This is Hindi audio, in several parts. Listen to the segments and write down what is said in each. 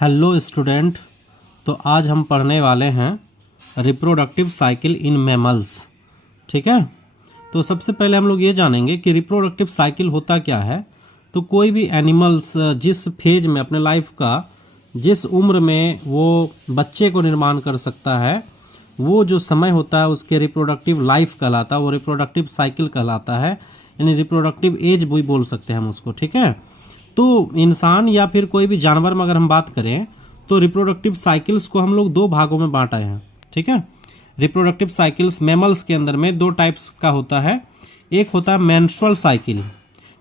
Hello student. तो आज हम पढ़ने वाले हैं रिप्रोडक्टिव साइकिल इन मैमल्स। ठीक है। तो सबसे पहले हम लोग ये जानेंगे कि रिप्रोडक्टिव साइकिल होता क्या है। तो कोई भी एनिमल्स जिस फेज में अपने लाइफ का जिस उम्र में वो बच्चे को निर्माण कर सकता है, वो जो समय होता है उसके रिप्रोडक्टिव लाइफ कहलाता है, वो रिप्रोडक्टिव साइकिल कहलाता है, यानी रिप्रोडक्टिव एज भी बोल सकते हैं हम उसको। ठीक है। तो इंसान या फिर कोई भी जानवर में अगर हम बात करें तो रिप्रोडक्टिव साइकिल्स को हम लोग दो भागों में बांटा है। ठीक है। रिप्रोडक्टिव साइकिल्स मैमल्स के अंदर में दो टाइप्स का होता है। एक होता है मेंस्ट्रुअल साइकिल,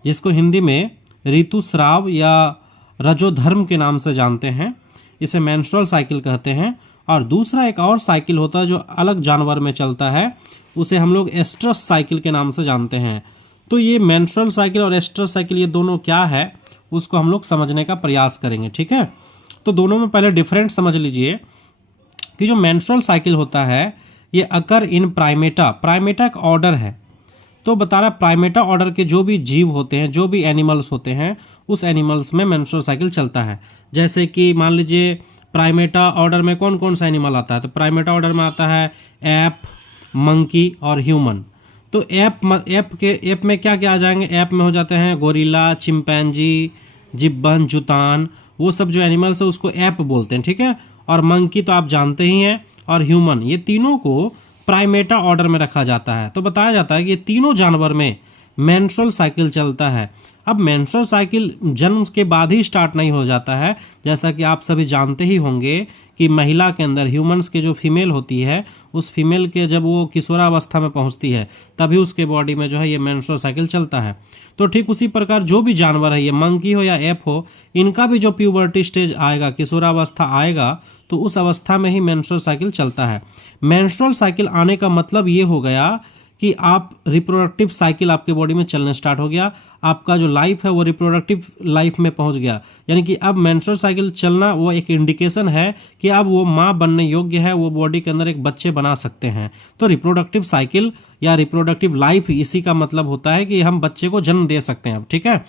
जिसको हिंदी में ऋतुस्राव या रजोधर्म के नाम से जानते हैं, इसे मेंस्ट्रुअल साइकिल कहते हैं। और दूसरा एक और साइकिल होता है जो अलग जानवर में चलता है, उसे हम लोग एस्ट्रस साइकिल के नाम से जानते हैं। तो ये मेंस्ट्रुअल साइकिल और एस्ट्रस साइकिल ये दोनों क्या है उसको हम लोग समझने का प्रयास करेंगे। ठीक है। तो दोनों में पहले डिफरेंट समझ लीजिए कि जो मेंस्ट्रुअल साइकिल होता है ये अकर इन प्राइमेटा, प्राइमेटा एक ऑर्डर है। तो बता रहा प्राइमेटा ऑर्डर के जो भी जीव होते हैं, जो भी एनिमल्स होते हैं, उस एनिमल्स में मेंस्ट्रुअल साइकिल चलता है। जैसे कि मान लीजिए प्राइमेटा ऑर्डर में कौन कौन सा एनिमल आता है। तो प्राइमेटा ऑर्डर में आता है एप, मंकी और ह्यूमन। तो एप में क्या क्या आ जाएंगे। एप में हो जाते हैं गोरिल्ला, चिंपैंजी, जिब्बन, जुतान, वो सब जो एनिमल्स है उसको एप बोलते हैं। ठीक है। और मंकी तो आप जानते ही हैं, और ह्यूमन, ये तीनों को प्राइमेटा ऑर्डर में रखा जाता है। तो बताया जाता है कि ये तीनों जानवर में मेंस्ट्रुअल साइकिल चलता है। अब मेंस्ट्रुअल साइकिल जन्म के बाद ही स्टार्ट नहीं हो जाता है। जैसा कि आप सभी जानते ही होंगे कि महिला के अंदर, ह्यूमंस के जो फीमेल होती है, उस फीमेल के जब वो किशोरावस्था में पहुंचती है तभी उसके बॉडी में जो है ये मेंस्ट्रुअल साइकिल चलता है। तो ठीक उसी प्रकार जो भी जानवर है, ये मंकी हो या एप हो, इनका भी जो प्यूबर्टी स्टेज आएगा, किशोरावस्था आएगा, तो उस अवस्था में ही मेंस्ट्रुअल साइकिल चलता है। मेंस्ट्रुअल साइकिल आने का मतलब ये हो गया कि आप रिप्रोडक्टिव साइकिल आपके बॉडी में चलने स्टार्ट हो गया, आपका जो लाइफ है वो रिप्रोडक्टिव लाइफ में पहुंच गया। यानी कि अब मेंस्ट्रुअल साइकिल चलना वो एक इंडिकेशन है कि अब वो माँ बनने योग्य है, वो बॉडी के अंदर एक बच्चे बना सकते हैं। तो रिप्रोडक्टिव साइकिल या रिप्रोडक्टिव लाइफ इसी का मतलब होता है कि हम बच्चे को जन्म दे सकते हैं अब। ठीक है।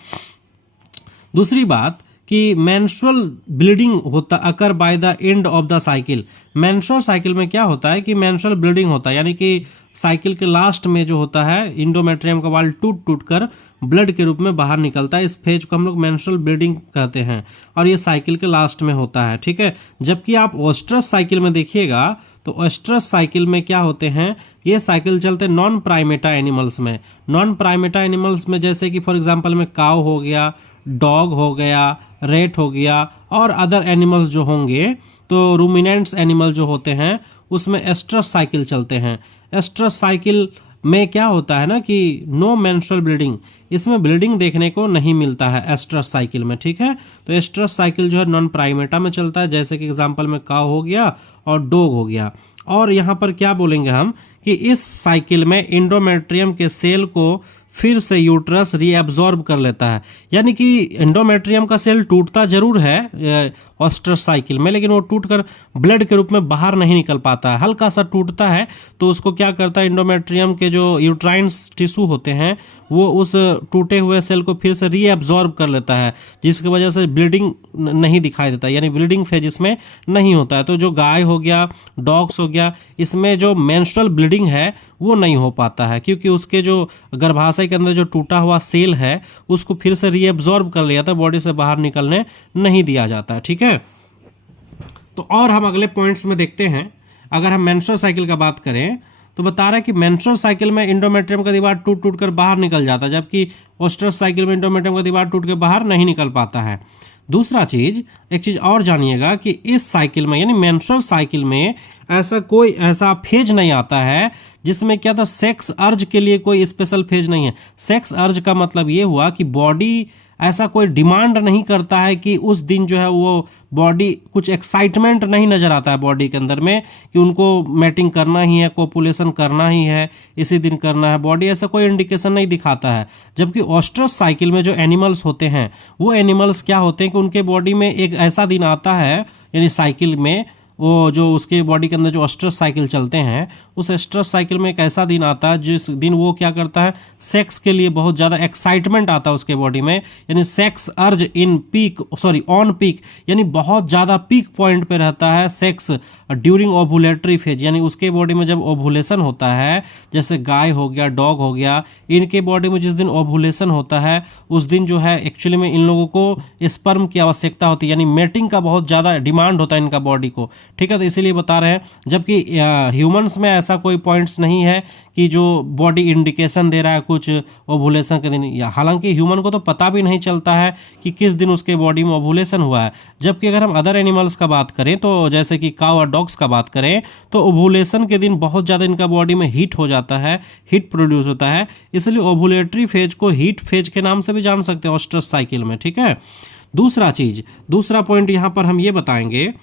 दूसरी बात कि मेंस्ट्रुअल ब्लीडिंग होता occur by the end of the cycle. Menstrual cycle में क्या होता है कि मेंस्ट्रुअल ब्लीडिंग होता है, यानी कि साइकिल के लास्ट में जो होता है इंडोमेट्रियम का वाल टूट टूट कर ब्लड के रूप में बाहर निकलता है। इस फेज को हम लोग मेंस्ट्रुअल ब्लीडिंग कहते हैं, और ये साइकिल के लास्ट में होता है। ठीक है। जबकि आप ओस्ट्रस साइकिल में देखिएगा तो ओस्ट्रस साइकिल में क्या होते हैं, ये साइकिल चलते हैं नॉन प्राइमेटा एनिमल्स में। नॉन प्राइमेटा एनिमल्स में जैसे कि फॉर एग्जाम्पल में काऊ हो गया, डॉग हो गया, रेट हो गया, और अदर एनिमल्स जो होंगे, तो रूमिनेंट्स एनिमल जो होते हैं उसमें एस्ट्रस साइकिल चलते हैं। एस्ट्रस साइकिल में क्या होता है ना कि नो मेंस्ट्रुअल ब्लीडिंग, इसमें ब्लीडिंग देखने को नहीं मिलता है एस्ट्रस साइकिल में। ठीक है। तो एस्ट्रस साइकिल जो है नॉन प्राइमेटा में चलता है, जैसे कि एग्जांपल में काऊ हो गया और डॉग हो गया। और यहाँ पर क्या बोलेंगे हम कि इस साइकिल में एंडोमेट्रियम के सेल को फिर से यूट्रस रीएब्जॉर्ब कर लेता है। यानी कि एंडोमेट्रियम का सेल टूटता जरूर है ओस्ट्रस साइकिल में, लेकिन वो टूटकर ब्लड के रूप में बाहर नहीं निकल पाता है, हल्का सा टूटता है। तो उसको क्या करता है, एंडोमेट्रियम के जो यूट्राइन्स टिश्यू होते हैं वो उस टूटे हुए सेल को फिर से रीएब्जॉर्ब कर लेता है, जिसकी वजह से ब्लीडिंग नहीं दिखाई देता, यानी ब्लीडिंग फेज इसमें नहीं होता है। तो जो गाय हो गया, डॉग्स हो गया, इसमें जो मेंस्ट्रुअल ब्लीडिंग है वो नहीं हो पाता है, क्योंकि उसके जो गर्भाशय के अंदर जो टूटा हुआ सेल है उसको फिर से रीएब्जॉर्ब कर लिया था, बॉडी से बाहर निकलने नहीं दिया जाता है। ठीक है। तो और हम अगले पॉइंट्स में देखते हैं। अगर हम मेंस्ट्रुअल साइकिल का बात करें तो बता रहा है कि मेंस्ट्रुअल साइकिल में एंडोमेट्रियम का दीवार टूट टूट कर बाहर निकल जाता है, जबकि ओस्ट्रस साइकिल में एंडोमेट्रियम का दीवार टूट के बाहर नहीं निकल पाता है। दूसरा चीज, एक चीज और जानिएगा कि इस साइकिल में यानी मेंस्ट्रुअल साइकिल में ऐसा फेज नहीं आता है जिसमें क्या था, सेक्स अर्ज के लिए कोई स्पेशल फेज नहीं है। सेक्स अर्ज का मतलब ये हुआ कि बॉडी ऐसा कोई डिमांड नहीं करता है कि उस दिन जो है वो बॉडी कुछ एक्साइटमेंट नहीं नजर आता है बॉडी के अंदर में कि उनको मैटिंग करना ही है, कोपुलेशन करना ही है, इसी दिन करना है। बॉडी ऐसा कोई इंडिकेशन नहीं दिखाता है। जबकि ओस्ट्रस साइकिल में जो एनिमल्स होते हैं वो एनिमल्स क्या होते हैं कि उनके बॉडी में एक ऐसा दिन आता है, यानी साइकिल में वो जो उसके बॉडी के अंदर जो एस्ट्रस साइकिल चलते हैं, उस एस्ट्रस साइकिल में एक ऐसा दिन आता है जिस दिन वो क्या करता है, सेक्स के लिए बहुत ज़्यादा एक्साइटमेंट आता है उसके बॉडी में, यानी सेक्स अर्ज in peak, sorry on peak, यानी बहुत ज़्यादा पीक पॉइंट पे रहता है सेक्स ड्यूरिंग ओवुलेटरी फेज, यानी उसके बॉडी में जब ओवुलेशन होता है, जैसे गाय हो गया, डॉग हो गया, इनके बॉडी में जिस दिन ओवुलेशन होता है उस दिन जो है एक्चुअली में इन लोगों को स्पर्म की आवश्यकता होती है, यानी मेटिंग का बहुत ज़्यादा डिमांड होता है इनका बॉडी को, ठीक है। तो इसीलिए बता रहे हैं, जबकि ह्यूमंस में ऐसा कोई पॉइंट्स नहीं है कि जो बॉडी इंडिकेशन दे रहा है कुछ ओवुलेशन के दिन, या हालांकि ह्यूमन को तो पता भी नहीं चलता है कि किस दिन उसके बॉडी में ओवुलेशन हुआ है। जबकि अगर हम अदर एनिमल्स का बात करें, तो जैसे कि काऊ और डॉग्स का बात करें, तो ओवुलेशन के दिन बहुत ज़्यादा इनका बॉडी में हीट हो जाता है, हीट प्रोड्यूस होता है, इसलिए ओवुलेटरी फेज को हीट फेज के नाम से भी जान सकते हैं एस्ट्रस साइकिल में, ठीक है। दूसरा पॉइंट यहाँ पर हम ये बताएंगे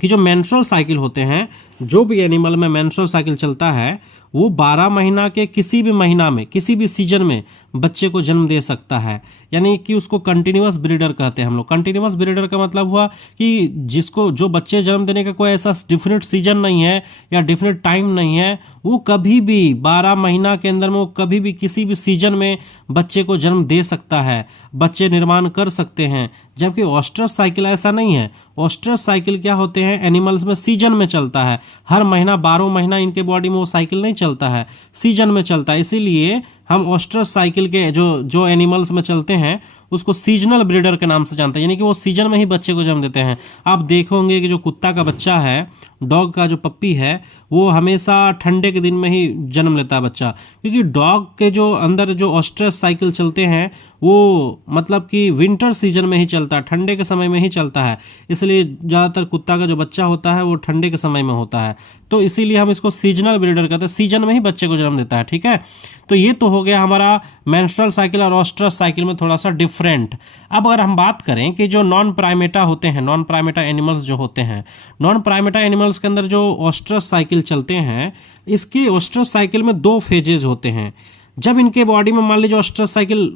कि जो मेंस्ट्रुअल साइकिल होते हैं, जो भी एनिमल में मेंस्ट्रुअल साइकिल चलता है, वो 12 महीना के किसी भी महीना में, किसी भी सीजन में बच्चे को जन्म दे सकता है, यानी कि उसको कंटिन्यूअस ब्रीडर कहते हैं हम लोग। कंटिन्यूअस ब्रीडर का मतलब हुआ कि जिसको जो बच्चे जन्म देने का कोई ऐसा डिफिनिट सीजन नहीं है या डिफिनिट टाइम नहीं है, वो कभी भी 12 महीना के अंदर में वो कभी भी किसी भी सीजन में बच्चे को जन्म दे सकता है, बच्चे निर्माण कर सकते हैं। जबकि ओस्ट्रस साइकिल ऐसा नहीं है। ओस्ट्रस साइकिल क्या होते हैं, एनिमल्स में सीजन में चलता है, हर महीना 12 महीना इनके बॉडी में वो साइकिल नहीं चलता है, सीजन में चलता है। इसीलिए हम ओस्ट्रस साइकिल के जो एनिमल्स में चलते हैं उसको सीजनल ब्रीडर के नाम से जानते हैं, यानी कि वो सीजन में ही बच्चे को जन्म देते हैं। आप देखोगे कि जो कुत्ता का बच्चा है, डॉग का जो पप्पी है, वो हमेशा ठंडे के दिन में ही जन्म लेता है बच्चा, क्योंकि डॉग के जो अंदर जो ओस्ट्रस साइकिल चलते हैं वो मतलब कि विंटर सीजन में ही चलता है, ठंडे के समय में ही चलता है। इसलिए ज़्यादातर कुत्ता का जो बच्चा होता है वो ठंडे के समय में होता है, तो इसीलिए हम इसको सीजनल ब्रीडर कहते हैं, सीजन में ही बच्चे को जन्म देता है, ठीक है। तो ये तो हो गया हमारा मेंस्ट्रुअल साइकिल और ओस्ट्रस साइकिल में थोड़ा सा डिफरेंट। अब अगर हम बात करें कि जो नॉन प्राइमेटा होते हैं, नॉन प्राइमेटा एनिमल्स जो होते हैं, नॉन प्राइमेटा एनिमल्स के अंदर जो ओस्ट्रस साइकिल चलते हैं, इसकी ओस्ट्रस साइकिल में 2 फेजेज होते हैं। जब इनके बॉडी में मान लीजिए ओस्ट्रस साइकिल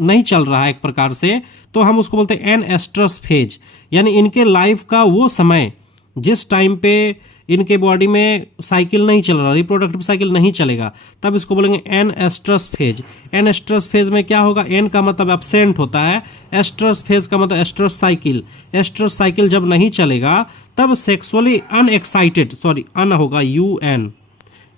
नहीं चल रहा है एक प्रकार से, तो हम उसको बोलते हैं एन एस्ट्रस फेज, यानी इनके लाइफ का वो समय जिस टाइम पे इनके बॉडी में साइकिल नहीं चल रहा, रिप्रोडक्टिव साइकिल नहीं चलेगा, तब इसको बोलेंगे anestrus phase. Anestrus phase में क्या होगा, एन का मतलब एब्सेंट होता है, एस्ट्रस फेज का मतलब एस्ट्रस साइकिल। एस्ट्रस साइकिल जब नहीं चलेगा तब सेक्सुअली अनएक्साइटेड, सॉरी अन होगा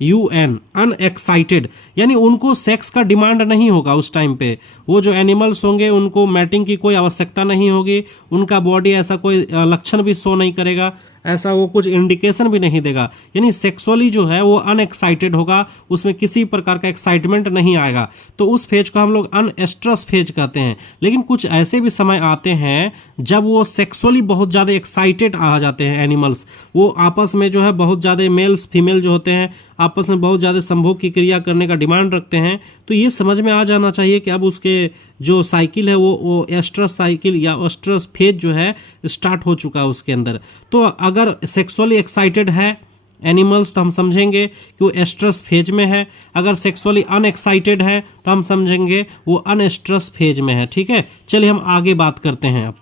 UN अनएक्साइटेड, यानी उनको सेक्स का डिमांड नहीं होगा उस टाइम पे। वो जो एनिमल्स होंगे उनको मैटिंग की कोई आवश्यकता नहीं होगी, उनका बॉडी ऐसा कोई लक्षण भी शो नहीं करेगा, ऐसा वो कुछ इंडिकेशन भी नहीं देगा, यानी सेक्सुअली जो है वो अनएक्साइटेड होगा, उसमें किसी प्रकार का एक्साइटमेंट नहीं आएगा। तो उस फेज को हम लोग अनएस्ट्रस फेज कहते हैं। लेकिन कुछ ऐसे भी समय आते हैं जब वो सेक्सुअली बहुत ज़्यादा एक्साइटेड आ जाते हैं एनिमल्स, वो आपस में जो है बहुत ज़्यादा मेल्स फीमेल जो होते हैं आपस में बहुत ज़्यादा संभोग की क्रिया करने का डिमांड रखते हैं। तो ये समझ में आ जाना चाहिए कि अब उसके जो साइकिल है वो एस्ट्रस साइकिल या एस्ट्रस फेज जो है स्टार्ट हो चुका है उसके अंदर। तो अगर सेक्सुअली एक्साइटेड है एनिमल्स तो हम समझेंगे कि वो एस्ट्रस फेज में है, अगर सेक्सुअली अनएक्साइटेड है तो हम समझेंगे वो अनएस्ट्रस फेज में है, ठीक है। चलिए हम आगे बात करते हैं। अब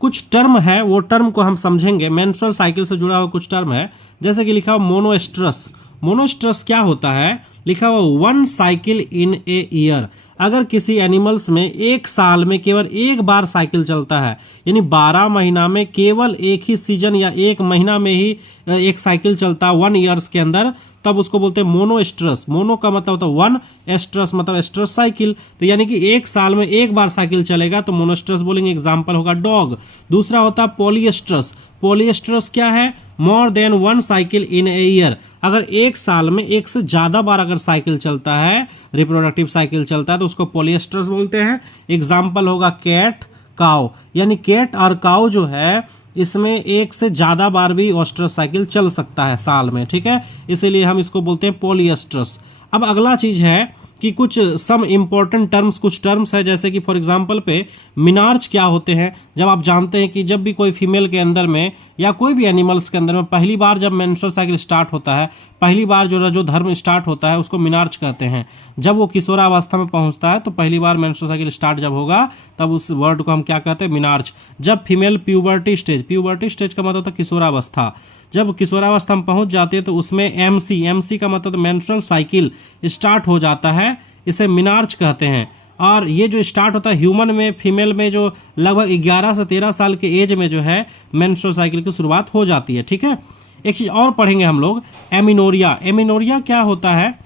कुछ टर्म है, वो टर्म को हम समझेंगे। मेंस्ट्रुअल साइकिल से जुड़ा हुआ कुछ टर्म है, जैसे कि लिखा हुआ मोनोएस्ट्रस। मोनोएस्ट्रस क्या होता है, लिखा हुआ 1 साइकिल इन ए ईयर। अगर किसी एनिमल्स में एक साल में केवल एक बार साइकिल चलता है, यानी 12 महीना में केवल एक ही सीजन या एक महीना में ही एक साइकिल चलता है 1 ईयर्स के अंदर, तब उसको बोलते हैं मोनोएस्ट्रस। मोनो का मतलब होता है 1, एस्ट्रस मतलब एस्ट्रस साइकिल, तो यानी कि एक साल में एक बार साइकिल चलेगा तो मोनोएस्ट्रस बोलेंगे। एग्जाम्पल होगा डॉग। दूसरा होता है पॉलीएस्ट्रस। पॉलीएस्ट्रस क्या है, more than 1 cycle in a year. अगर एक साल में एक से ज्यादा बार अगर साइकिल चलता है, रिप्रोडक्टिव साइकिल चलता है, तो उसको पॉलीएस्ट्रस बोलते हैं। एग्जाम्पल होगा कैट, काउ, यानी कैट और काउ जो है इसमें एक से ज्यादा बार भी ओस्ट्रस साइकिल चल सकता है साल में, ठीक है, इसीलिए हम इसको बोलते हैं पॉलीएस्ट्रस। अब अगला चीज है कि कुछ सम इम्पोर्टेंट टर्म्स, कुछ टर्म्स है जैसे कि फॉर एग्जांपल पे मिनार्च क्या होते हैं। जब आप जानते हैं कि जब भी कोई फीमेल के अंदर में या कोई भी एनिमल्स के अंदर में पहली बार जब मेंस्ट्रुअल साइकिल स्टार्ट होता है, पहली बार जो धर्म स्टार्ट होता है उसको मिनार्च कहते हैं। जब वो किशोरावस्था में पहुंचता है तो पहली बार मेंस्ट्रुअल साइकिल स्टार्ट जब होगा तब उस वर्ड को हम क्या कहते हैं, मिनार्च। जब फीमेल प्यूबर्टी स्टेज का मतलब होता है किशोरावस्था, जब किशोरावस्था में पहुंच जाती है तो उसमें एमसी का मतलब मेंस्ट्रुअल साइकिल स्टार्ट हो जाता है, इसे मिनार्च कहते हैं। और ये जो स्टार्ट होता है ह्यूमन में, फीमेल में जो लगभग 11 से 13 साल के एज में जो है मेंस्ट्रुअल साइकिल की शुरुआत हो जाती है। ठीक है, एक चीज़ और पढ़ेंगे हम लोग, एमिनोरिया। एमिनोरिया क्या होता है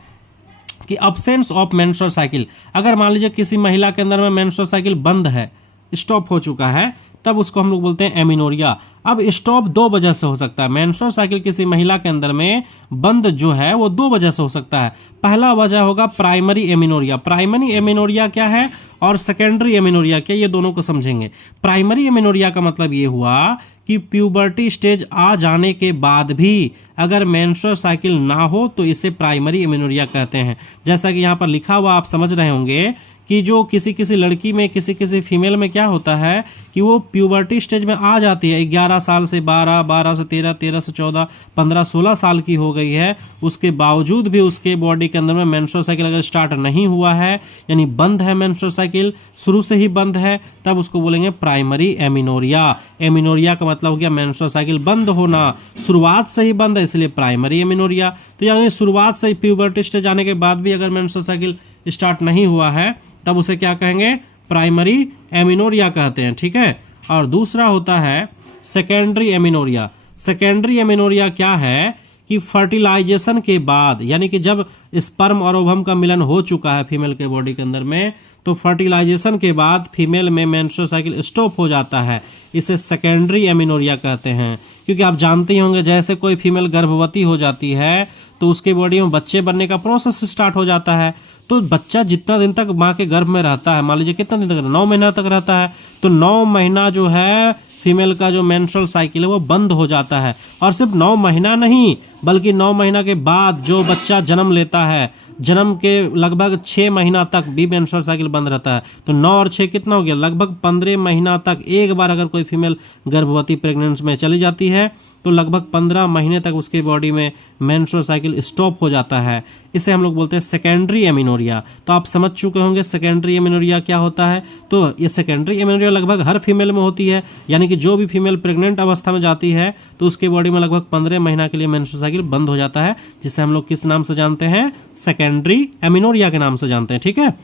कि अब्सेंस ऑफ मेंस्ट्रुअल साइकिल। अगर मान लीजिए किसी महिला के अंदर में मेंस्ट्रुअल साइकिल बंद है, स्टॉप हो चुका है, तब उसको हम लोग बोलते हैं एमिनोरिया। अब स्टॉप दो वजह से हो सकता है। मेंस्ट्रुअल साइकिल किसी महिला के अंदर में बंद जो है वो दो वजह से हो सकता है। पहला वजह होगा प्राइमरी एमिनोरिया। प्राइमरी एमिनोरिया क्या है और सेकेंडरी एमिनोरिया क्या, ये दोनों को समझेंगे। प्राइमरी एमिनोरिया का मतलब ये हुआ कि प्यूबर्टी स्टेज आ जाने के बाद भी अगर मेंस्ट्रुअल साइकिल ना हो तो इसे प्राइमरी एमिनोरिया कहते हैं। जैसा कि यहाँ पर लिखा हुआ आप समझ रहे होंगे कि जो किसी लड़की में, किसी फीमेल में क्या होता है कि वो प्यूबर्टी स्टेज में आ जाती है, 11 साल से 12, 12 से 13, 13 से 14, 15, 16 साल की हो गई है, उसके बावजूद भी उसके बॉडी के अंदर में मेंस्ट्रुअल साइकिल अगर स्टार्ट नहीं हुआ है, यानी बंद है, मेंस्ट्रुअल साइकिल शुरू से ही बंद है, तब उसको बोलेंगे प्राइमरी एमिनोरिया। एमिनोरिया का मतलब हो गया मेंस्ट्रुअल साइकिल बंद होना, शुरुआत से ही बंद है इसलिए प्राइमरी एमिनोरिया। तो यानी शुरुआत से ही प्यूबर्टी स्टेज आने के बाद भी अगर मेंस्ट्रुअल साइकिल स्टार्ट नहीं हुआ है तब उसे क्या कहेंगे, प्राइमरी एमिनोरिया कहते हैं। ठीक है, और दूसरा होता है सेकेंडरी एमिनोरिया। सेकेंडरी एमिनोरिया क्या है कि फर्टिलाइजेशन के बाद, यानी कि जब स्पर्म और ओवम का मिलन हो चुका है फीमेल के बॉडी के अंदर में, तो फर्टिलाइजेशन के बाद फीमेल में मेंस्ट्रुअल साइकिल स्टॉप हो जाता है, इसे सेकेंडरी एमिनोरिया कहते हैं। क्योंकि आप जानते ही होंगे जैसे कोई फीमेल गर्भवती हो जाती है तो उसके बॉडी में बच्चे बनने का प्रोसेस स्टार्ट हो जाता है। तो बच्चा जितना दिन तक माँ के गर्भ में रहता है, मान लीजिए कितना दिन तक, 9 महीना तक रहता है, तो 9 महीना जो है फीमेल का जो मेंस्ट्रुअल साइकिल है वो बंद हो जाता है। और सिर्फ 9 महीना नहीं बल्कि 9 महीना के बाद जो बच्चा जन्म लेता है, जन्म के लगभग 6 महीना तक भी मेंस्ट्रुअल साइकिल बंद रहता है। तो 9 और 6 कितना हो गया, लगभग 15 महीना तक। एक बार अगर कोई फीमेल गर्भवती प्रेग्नेंस में चली जाती है तो लगभग 15 महीने तक उसके बॉडी में मेंस्ट्रुअल साइकिल स्टॉप हो जाता है, इसे हम लोग बोलते हैं सेकेंडरी एमिनोरिया। तो आप समझ चुके होंगे सेकेंडरी एमिनोरिया क्या होता है। तो ये सेकेंडरी एमिनोरिया लगभग हर फीमेल में होती है, यानी कि जो भी फीमेल प्रेग्नेंट अवस्था में जाती है तो उसके बॉडी में लगभग 15 महीना के लिए मेंस्ट्रुअल साइकिल बंद हो जाता है, जिसे हम लोग किस नाम से जानते हैं, सेकेंडरी एमिनोरिया के नाम से जानते हैं। ठीक है,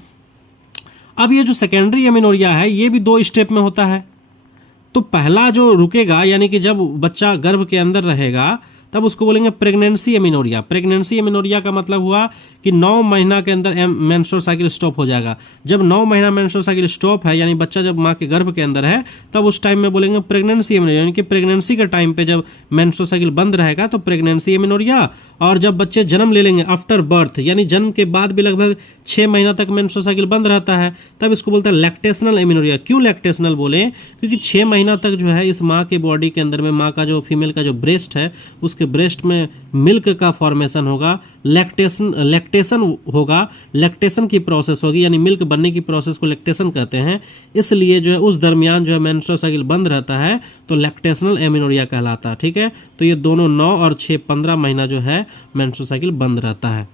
अब ये जो सेकेंडरी एमिनोरिया है ये भी 2 स्टेप में होता है। तो पहला जो रुकेगा, यानी कि जब बच्चा गर्भ के अंदर रहेगा तब उसको बोलेंगे प्रेगनेंसी एमिनोरिया। प्रेगनेंसी एमिनोरिया का मतलब हुआ कि 9 महीना के अंदर मेंस्ट्रुअल साइकिल स्टॉप हो जाएगा। जब 9 महीना मेंस्ट्रुअल साइकिल स्टॉप है, यानी बच्चा जब माँ के गर्भ के अंदर है, तब उस टाइम में बोलेंगे प्रेगनेंसी एमिनोरिया, यानी कि प्रेगनेंसी के टाइम पे जब मेंस्ट्रुअल साइकिल बंद रहेगा तो प्रेगनेंसी एमिनोरिया। और जब बच्चे जन्म ले लेंगे आफ्टर बर्थ, यानी जन्म के बाद भी लगभग 6 महीना तक मेंस्ट्रुअल साइकिल बंद रहता है, तब इसको बोलते हैं लैक्टेशनल एमिनोरिया। क्यों लैक्टेशनल बोले, क्योंकि 6 महीना तक जो है इस माँ के बॉडी के अंदर में, माँ का जो फीमेल का जो ब्रेस्ट है उसके ब्रेस्ट में मिल्क का फॉर्मेशन होगा, लैक्टेशन होगा, लैक्टेशन की प्रोसेस होगी, यानी मिल्क बनने की प्रोसेस को लैक्टेशन कहते हैं। इसलिए जो है उस दरमियान जो है मेंस्ट्रुअल साइकिल बंद रहता है तो लैक्टेशनल एमिनोरिया कहलाता है। ठीक है, तो ये दोनों 9 और 6 15 महीना जो है मेंस्ट्रुअल साइकिल बंद रहता है।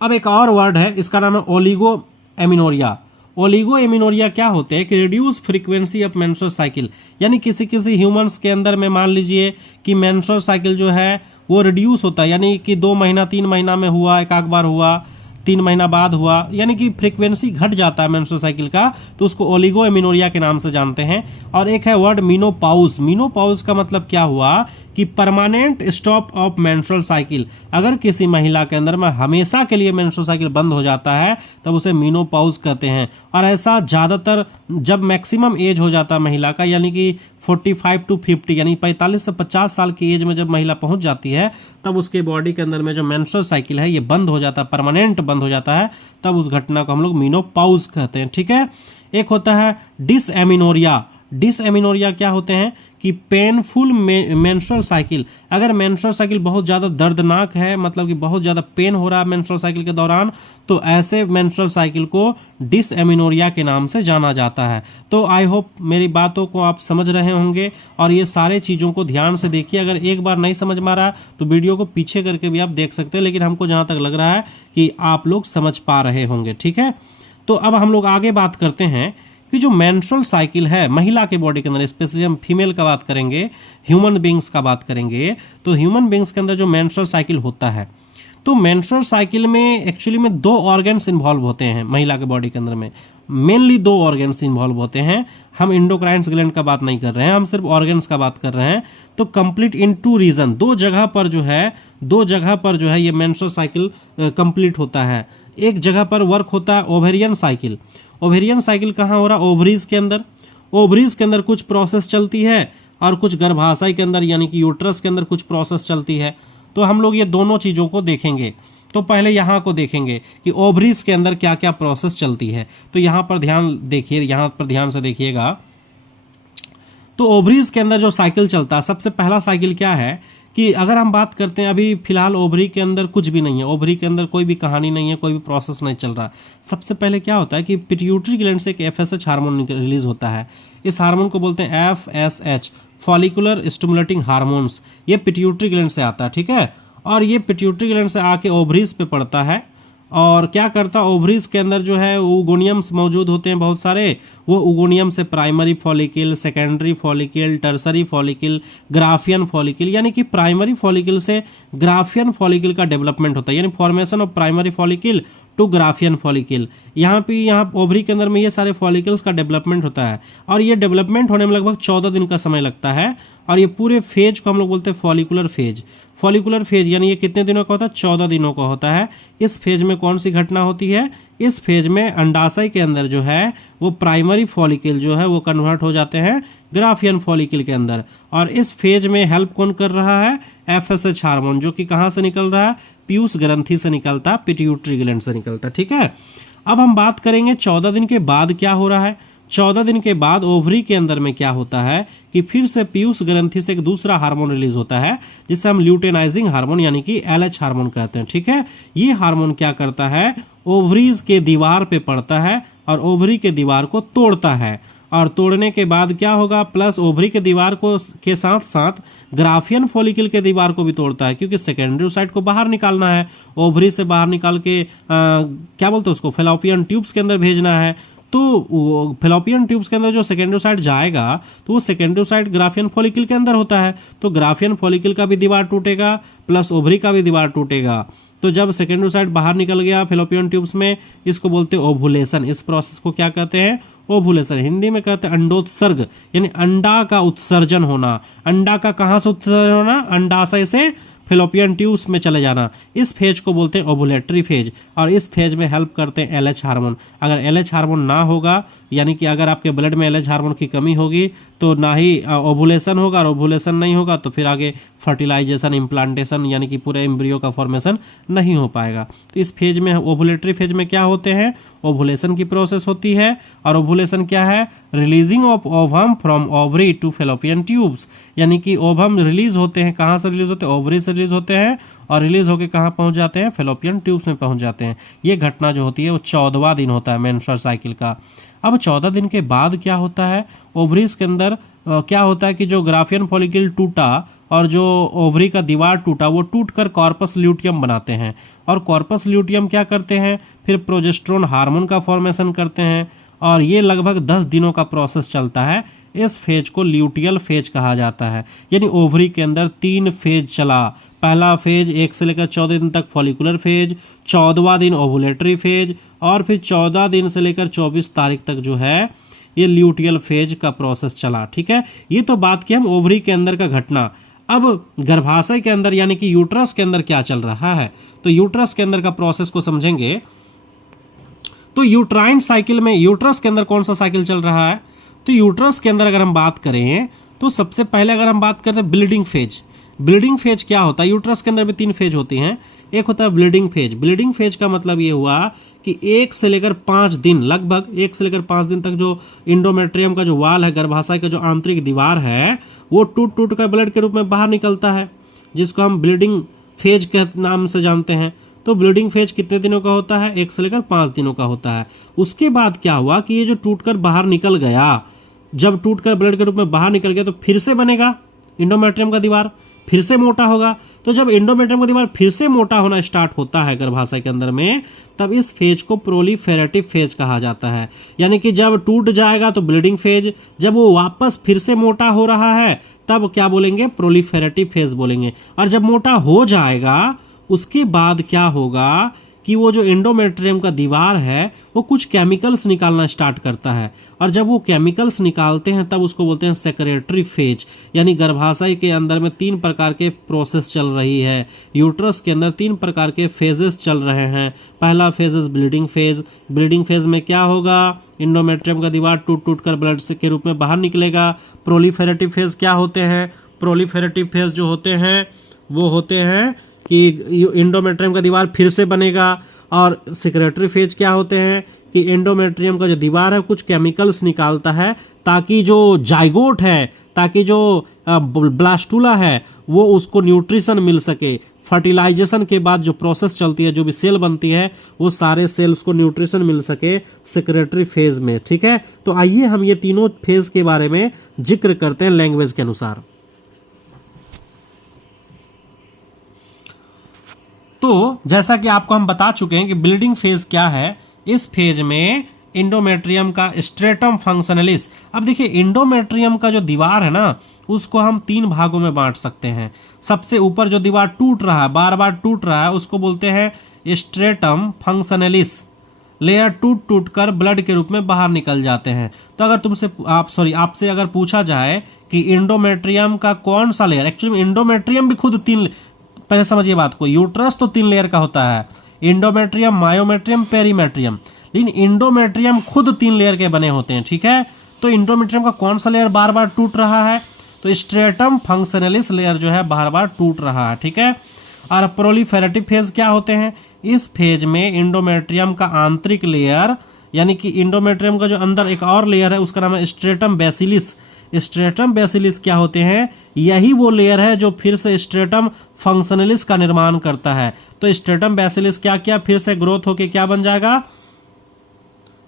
अब एक और वर्ड है, इसका नाम है ओलिगो एमिनोरिया। ओलिगो एमिनोरिया क्या होते हैं कि reduce frequency of menstrual cycle, यानी किसी ह्यूमंस के अंदर में मान लीजिए कि मेंस्ट्रुअल साइकिल जो है वो रिड्यूस होता है, यानी कि 2 महीना 3 महीना में हुआ, एक आध बार हुआ, 3 महीना बाद हुआ, यानी कि फ्रीक्वेंसी घट जाता है मेंस्ट्रुअल साइकिल का, तो उसको ओलिगो एमिनोरिया के नाम से जानते हैं। और एक है वर्ड मीनोपॉज। मीनोपॉज का मतलब क्या हुआ कि permanent stop of menstrual cycle. अगर किसी महिला के अंदर में हमेशा के लिए मेंस्ट्रुअल साइकिल बंद हो जाता है तब उसे मीनोपॉज कहते हैं। और ऐसा ज़्यादातर जब मैक्सिमम एज हो जाता है महिला का, यानी कि 45 to 50, यानी 45 से 50 साल की एज में जब महिला पहुंच जाती है तब उसके बॉडी के अंदर में जो मेंस्ट्रुअल साइकिल है ये बंद हो जाता है, परमानेंट बंद हो जाता है, तब उस घटना को हम लोग मीनोपॉज कहते हैं। ठीक है, एक होता है डिसएमिनोरिया। डिसएमिनोरिया क्या होते हैं कि पेनफुल मेंस्ट्रुअल साइकिल, अगर मेंस्ट्रुअल साइकिल बहुत ज़्यादा दर्दनाक है, मतलब कि बहुत ज़्यादा पेन हो रहा है मेंस्ट्रुअल साइकिल के दौरान, तो ऐसे मेंस्ट्रुअल साइकिल को डिसएमिनोरिया के नाम से जाना जाता है। तो आई होप मेरी बातों को आप समझ रहे होंगे और ये सारे चीज़ों को ध्यान से देखिए। अगर एक बार नहीं समझ में आ रहा तो वीडियो को पीछे करके भी आप देख सकते हैं, लेकिन हमको जहाँ तक लग रहा है कि आप लोग समझ पा रहे होंगे। ठीक है, तो अब हम लोग आगे बात करते हैं कि जो मेंस्ट्रुअल साइकिल है महिला के बॉडी के अंदर, स्पेशली हम फीमेल का बात करेंगे, ह्यूमन बींग्स का बात करेंगे, तो ह्यूमन बींग्स के अंदर जो मेंस्ट्रुअल साइकिल होता है, तो मेंस्ट्रुअल साइकिल में एक्चुअली में 2 ऑर्गन्स इन्वॉल्व होते हैं महिला के बॉडी के अंदर में, मेनली 2 ऑर्गन्स इन्वॉल्व होते हैं। हम इंडोक्राइन ग्लैंड का बात नहीं कर रहे हैं, हम सिर्फ ऑर्गन्स का बात कर रहे हैं। तो कंप्लीट इन 2 रीजन, 2 जगह पर जो है ये मेंस्ट्रुअल साइकिल कंप्लीट होता है। एक जगह पर वर्क होता है ओवेरियन साइकिल। ओवेरियन साइकिल कहाँ हो रहा है? ओवरीज के अंदर। ओवरीज के अंदर कुछ प्रोसेस चलती है और कुछ गर्भाशय के अंदर यानी कि यूट्रस के अंदर कुछ प्रोसेस चलती है। तो हम लोग ये दोनों चीज़ों को देखेंगे। तो पहले यहाँ को देखेंगे कि ओवरीज के अंदर क्या क्या प्रोसेस चलती है। तो यहाँ पर ध्यान देखिए, यहाँ पर ध्यान से देखिएगा। तो ओवरीज के अंदर जो साइकिल चलता है, सबसे पहला साइकिल क्या है कि अगर हम बात करते हैं, अभी फिलहाल ओवरी के अंदर कुछ भी नहीं है, ओवरी के अंदर कोई भी कहानी नहीं है, कोई भी प्रोसेस नहीं चल रहा। सबसे पहले क्या होता है कि पिट्यूटरी ग्लैंड से एक FSH हार्मोन रिलीज होता है। इस हार्मोन को बोलते हैं FSH, फॉलिकुलर स्टिमुलेटिंग हार्मोन्स। ये पिट्यूटरी ग्लैंड से आता है, ठीक है। और ये पिट्यूटरी ग्लैंड से आके ओवरीज पे पड़ता है और क्या करता है, ओवरीज के अंदर जो है उगोनियम्स मौजूद होते हैं बहुत सारे। वो उगोनियम से primary follicle, secondary follicle, tertiary follicle, Graafian follicle, यानी कि प्राइमरी फॉलिकल से ग्राफियन फॉलिकल का डेवलपमेंट होता है, यानी formation of primary follicle to Graafian follicle. यहाँ ओवरी के अंदर में ये सारे फॉलिकल्स का डेवलपमेंट होता है और ये डेवलपमेंट होने में लगभग 14 दिन का समय लगता है। और ये पूरे फेज को हम लोग बोलते हैं फॉलिकुलर फेज। फॉलिकुलर फेज यानी ये कितने दिनों का होता है? 14 दिनों का होता है। इस फेज में कौन सी घटना होती है? इस फेज में अंडाशय के अंदर जो है वो प्राइमरी फॉलिकल जो है वो कन्वर्ट हो जाते हैं ग्राफियन फॉलिकल के अंदर। और इस फेज में हेल्प कौन कर रहा है? FSH हार्मोन, जो कि कहाँ से निकल रहा है? पीयूष ग्रंथि से निकलता, पिट्यूटरी ग्लैंड से निकलता, ठीक है। अब हम बात करेंगे 14 दिन के बाद क्या हो रहा है। 14 दिन के बाद ओवरी के अंदर में क्या होता है कि फिर से पीयूष ग्रंथि से एक दूसरा हार्मोन रिलीज होता है जिसे हम ल्यूटेनाइजिंग हार्मोन यानी कि LH हार्मोन कहते हैं, ठीक है। ये हार्मोन क्या करता है? ओवरीज के दीवार पे पड़ता है और ओवरी के दीवार को तोड़ता है। और तोड़ने के बाद क्या होगा? प्लस ओवरी के दीवार को के साथ साथ ग्राफियन फॉलिकल के दीवार को भी तोड़ता है, क्योंकि सेकेंडरी साइड को बाहर निकालना है। ओवरी से बाहर निकाल के क्या बोलते हैं उसको, फेलोपियन ट्यूब्स के अंदर भेजना है। तो फेलोपियन ट्यूब्स के अंदर जो सेकेंडोसाइट जाएगा तो वो सेकेंडोसाइट ग्राफियन फॉलिकल के अंदर होता है। तो ग्राफियन फॉलिकल का भी दीवार टूटेगा प्लस ओवरी का भी दीवार टूटेगा। तो जब सेकेंडोसाइट बाहर निकल गया फेलोपियन ट्यूब्स में, इसको बोलते हैं ओवुलेशन। इस प्रोसेस को क्या कहते हैं? ओवुलेशन। हिंदी में कहते हैं अंडोत्सर्ग, यानी अंडा का उत्सर्जन होना। अंडा का कहाँ से उत्सर्जन होना? अंडाशय से फेलोपियन ट्यूब्स में चले जाना। इस फेज को बोलते हैं ओवुलेटरी फेज। और इस फेज में हेल्प करते हैं LH हार्मोन। अगर LH हार्मोन ना होगा, यानी कि अगर आपके ब्लड में LH हार्मोन की कमी होगी तो ना ही ओवुलेशन होगा, और ओवुलेशन नहीं होगा तो फिर आगे फर्टिलाइजेशन, इम्प्लांटेशन यानी कि पूरे एम्ब्रियो का फॉर्मेशन नहीं हो पाएगा। तो इस फेज में, ओवुलेटरी फेज में क्या होते हैं? ओवुलेशन की प्रोसेस होती है। और ओवुलेशन क्या है? Releasing of ovum from ovary to fallopian tubes, यानी कि ओवम रिलीज होते हैं। कहाँ से रिलीज होते हैं? ओवरी से रिलीज होते हैं और रिलीज होकर कहाँ पहुँच जाते हैं? फेलोपियन ट्यूब्स में पहुँच जाते हैं। ये घटना जो होती है वो 14वां दिन होता है मेंस्ट्रुअल साइकिल का। अब 14 दिन के बाद क्या होता है? ओवरीज के अंदर क्या होता है कि जो ग्राफियन फॉलिकल टूटा और जो ओवरी का दीवार टूटा, वो टूटकर कॉर्पस ल्यूटियम बनाते हैं। और कॉर्पस ल्यूटियम क्या करते हैं? फिर प्रोजेस्टेरोन हार्मोन का फॉर्मेशन करते हैं। और ये लगभग 10 दिनों का प्रोसेस चलता है। इस फेज को ल्यूटियल फेज कहा जाता है। यानी ओवरी के अंदर 3 फेज चला। पहला फेज 1 से लेकर 14 दिन तक फॉलिकुलर फेज, 14वां दिन ओवुलेटरी फेज, और फिर 14 दिन से लेकर 24 तारीख तक जो है ये ल्यूटियल फेज का प्रोसेस चला, ठीक है। ये तो बात की हम ओवरी के अंदर का घटना। अब गर्भाशय के अंदर यानी कि यूट्रस के अंदर क्या चल रहा है, तो यूट्रस के अंदर का प्रोसेस को समझेंगे। तो यूट्राइन साइकिल में यूट्रस के अंदर कौन सा साइकिल चल रहा है? तो यूट्रस के अंदर अगर हम बात करें तो सबसे पहले अगर हम बात करते हैं ब्लीडिंग फेज। ब्लीडिंग फेज क्या होता है? यूट्रस के अंदर भी 3 फेज होती हैं। एक होता है ब्लीडिंग फेज। ब्लीडिंग फेज का मतलब ये हुआ कि 1 से लेकर 5 दिन, लगभग 1 से लेकर 5 दिन तक जो इंडोमेट्रियम का जो वाल है, गर्भाशय का जो आंतरिक दीवार है, वो टूट टूट कर ब्लड के रूप में बाहर निकलता है, जिसको हम ब्लीडिंग फेज के नाम से जानते हैं। तो ब्लीडिंग फेज कितने दिनों का होता है? 1 से लेकर 5 दिनों का होता है। उसके बाद क्या हुआ कि ये जो टूटकर बाहर निकल गया, जब टूटकर ब्लड के रूप में बाहर निकल गया तो फिर से बनेगा इंडोमेट्रियम का दीवार, फिर से मोटा होगा। तो जब इंडोमेट्रियम का दीवार फिर से मोटा होना स्टार्ट होता है गर्भाशय के अंदर में, तब इस फेज को प्रोलिफेरेटिव फेज कहा जाता है। यानी कि जब टूट जाएगा तो ब्लीडिंग फेज, जब वो वापस फिर से मोटा हो रहा है तब क्या बोलेंगे? प्रोलिफेरेटिव फेज बोलेंगे। और जब मोटा हो जाएगा उसके बाद क्या होगा कि वो जो इंडोमेट्रियम का दीवार है वो कुछ केमिकल्स निकालना स्टार्ट करता है, और जब वो केमिकल्स निकालते हैं तब उसको बोलते हैं सेक्रेटरी फेज। यानी गर्भाशय के अंदर में 3 प्रकार के प्रोसेस चल रही है, यूट्रस के अंदर 3 प्रकार के फेजेस चल रहे हैं। पहला phase bleeding phase. Bleeding phase में क्या होगा? इंडोमेट्रियम का दीवार टूट टूट कर ब्लड के रूप में बाहर निकलेगा। प्रोलिफेरेटिव फेज क्या होते हैं? प्रोलिफेरेटिव फेज जो होते हैं वो होते हैं कि इंडोमेट्रियम का दीवार फिर से बनेगा। और सेक्रेटरी फेज क्या होते हैं कि इंडोमेट्रियम का जो दीवार है कुछ केमिकल्स निकालता है ताकि जो जाइगोट है, ताकि जो ब्लास्टुला है वो उसको न्यूट्रिशन मिल सके। फर्टिलाइजेशन के बाद जो प्रोसेस चलती है, जो भी सेल बनती है, वो सारे सेल्स को न्यूट्रिशन मिल सके सेक्रेटरी फेज में। ठीक है, तो आइए हम ये तीनों फेज के बारे में जिक्र करते हैं लैंग्वेज के अनुसार। तो जैसा कि आपको हम बता चुके हैं कि ब्लीडिंग फेज क्या है, इस फेज में इंडोमेट्रियम का स्ट्रेटम फंक्शनलिस। अब देखिए इंडोमेट्रियम का जो दीवार है ना, उसको हम 3 भागों में बांट सकते हैं। सबसे ऊपर जो दीवार टूट रहा है, बार बार टूट रहा है, उसको बोलते हैं स्ट्रेटम फंक्शनलिस। लेयर टूट टूट कर ब्लड के रूप में बाहर निकल जाते हैं। तो अगर आपसे अगर पूछा जाए कि इंडोमेट्रियम का कौन सा लेयर, एक्चुअली इंडोमेट्रियम भी खुद 3, पहले समझिए बात को, यूट्रस तो 3 लेयर का होता है, इंडोमेट्रियम, मायोमेट्रियम, पेरीमेट्रियम, लेकिन इंडोमेट्रियम खुद 3 लेयर के बने होते हैं। ठीक है, तो इंडोमेट्रियम का कौन सा लेयर बार बार टूट रहा है? तो स्ट्रेटम फंक्शनलिस लेयर जो है बार बार टूट रहा है। ठीक है, और प्रोलिफेरेटिव फेज क्या होते हैं? इस फेज में इंडोमेट्रियम का आंतरिक लेयर, यानी कि इंडोमेट्रियम का जो अंदर एक और लेयर है उसका नाम है स्ट्रेटम बेसिलिस। स्ट्रेटम बेसिलिस क्या होते हैं? यही वो लेयर है जो फिर से स्ट्रेटम फंक्शनलिस का निर्माण करता है। तो स्ट्रेटम बेसिलिस क्या किया? फिर से ग्रोथ होके क्या बन जाएगा?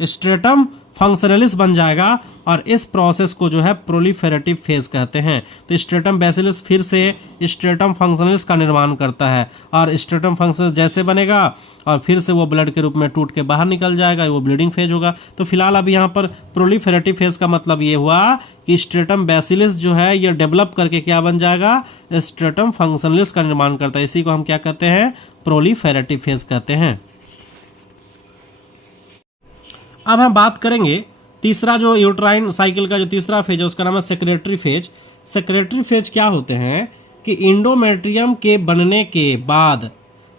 स्ट्रेटम फंक्शनलिस बन जाएगा, और इस प्रोसेस को जो है प्रोलिफेरेटिव फेज कहते हैं। तो स्ट्रेटम बेसिलिस फिर से स्ट्रेटम फंक्शनलिस का निर्माण करता है, और स्ट्रेटम फंक्शनलिस जैसे बनेगा और फिर से वो ब्लड के रूप में टूट के बाहर निकल जाएगा, वो ब्लीडिंग फेज होगा। तो फिलहाल अभी यहाँ पर प्रोलिफेरेटिव फेज का मतलब ये हुआ कि स्ट्रेटम बेसिलिस जो है ये डेवलप करके क्या बन जाएगा? स्ट्रेटम फंक्शनलिस का निर्माण करता है। इसी को हम क्या कहते हैं? प्रोलिफेरेटिव फेज कहते हैं। अब हम बात करेंगे तीसरा, जो यूट्राइन साइकिल का जो तीसरा फेज है उसका नाम है सेक्रेटरी फेज। सेक्रेटरी फेज क्या होते हैं कि इंडोमेट्रियम के बनने के बाद